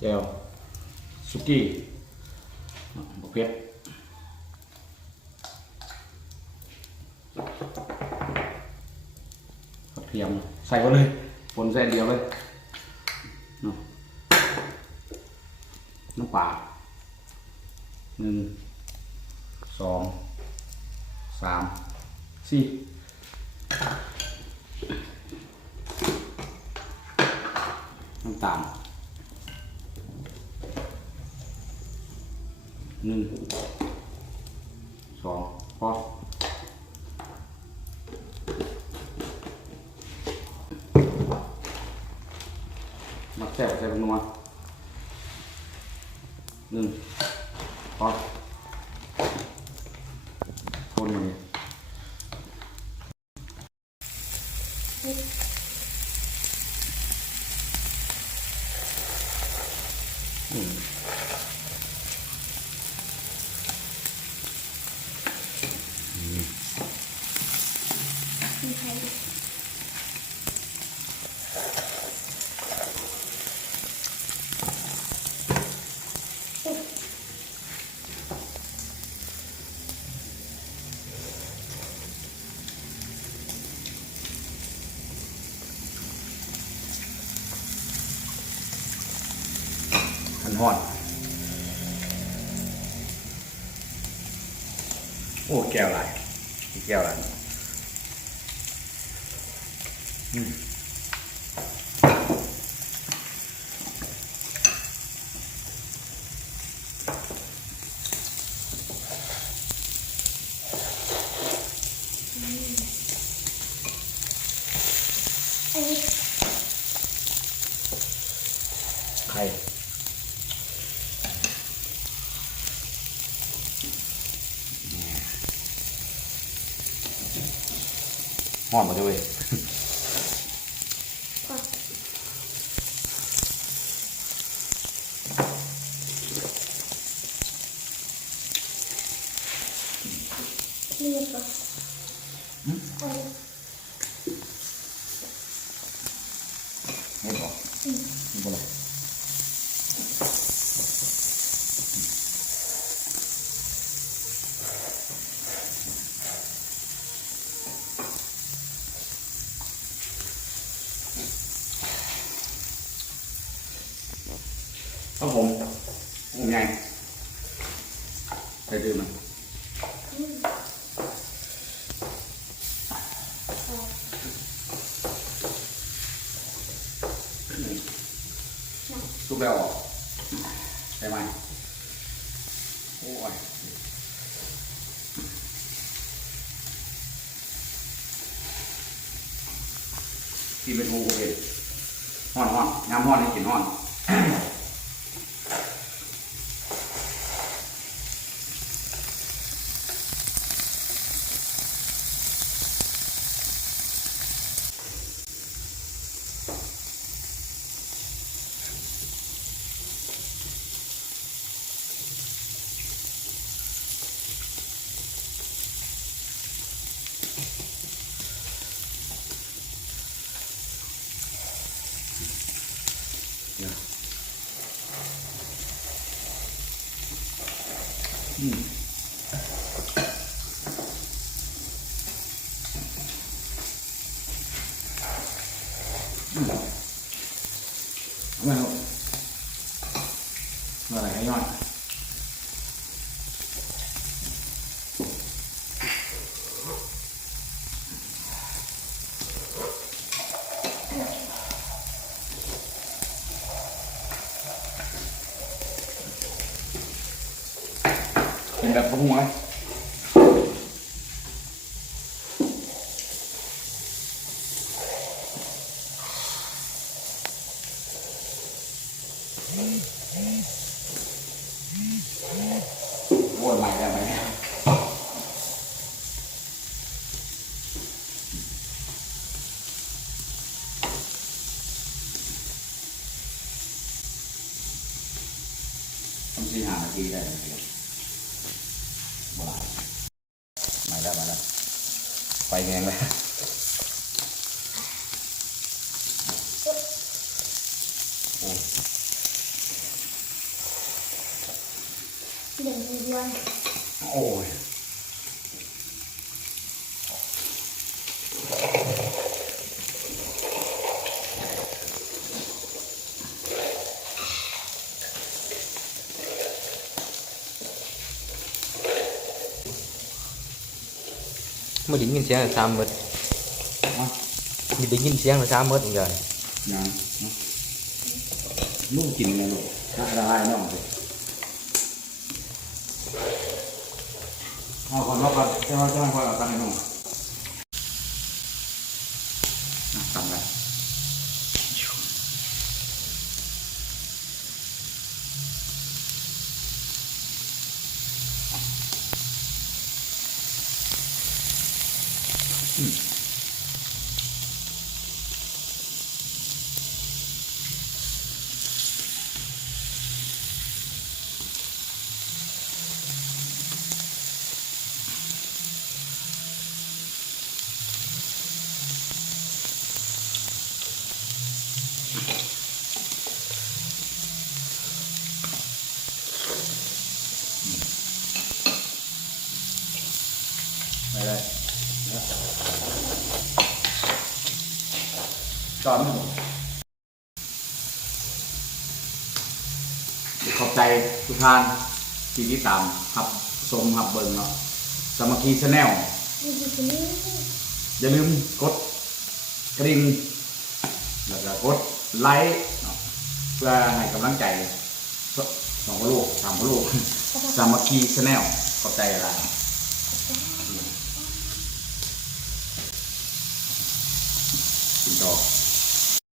แจ่วสุกี้บกเพ็ดกระเทียมใส่ไปเลยผลใส่เดียวเลยน้ำปลา1 2 3 4น้ำตาล1 2พอมักแซ่บใส่เป็นนัวพอคนมาเนี่ยหอดโอ้แก้วอะไรแก้วอะไรไข่หอมมาด้วยนี่ก็ไม่บอกไม่บอกครับผมไงใส่ดื่มไหมซุปแล้วออกใช่ไหมโอ้ยกินเป็นงูโอเคห่อนน้ำห่อนให้กินห่อนไม่รู้อะไรให้ย่อยเป็นแบบพวกหัววนใหม่แล้วไหมต้อง4-5 นาทีได้เลยโบราณมาแล้วไฟแรงเลยโอ้ สียงในเดือน โอ้ยmới đính nhìn xem là sao mất đính nhìn xem là sao mất rồi ยังลูกกินไงลูกละลายน้องสิเอาก่อนเอาก่อนจะให้พ่อเอาตั้งให้น้องทำไปไปเลยจอนไม่หมดขอบใจทุกท่านที่ติดตามครับชมครับเบิ่งเนาะสามัคคีชาแนล นี่คือคนนี้ อย่าลืมกดกระดิ่งแล้วก็กดไลค์เนาะเพื่อให้กำลังใจสองพ่อลูกสามพ่อลูกสามัคคีชาแนลขอบใจอะไรกินต่อ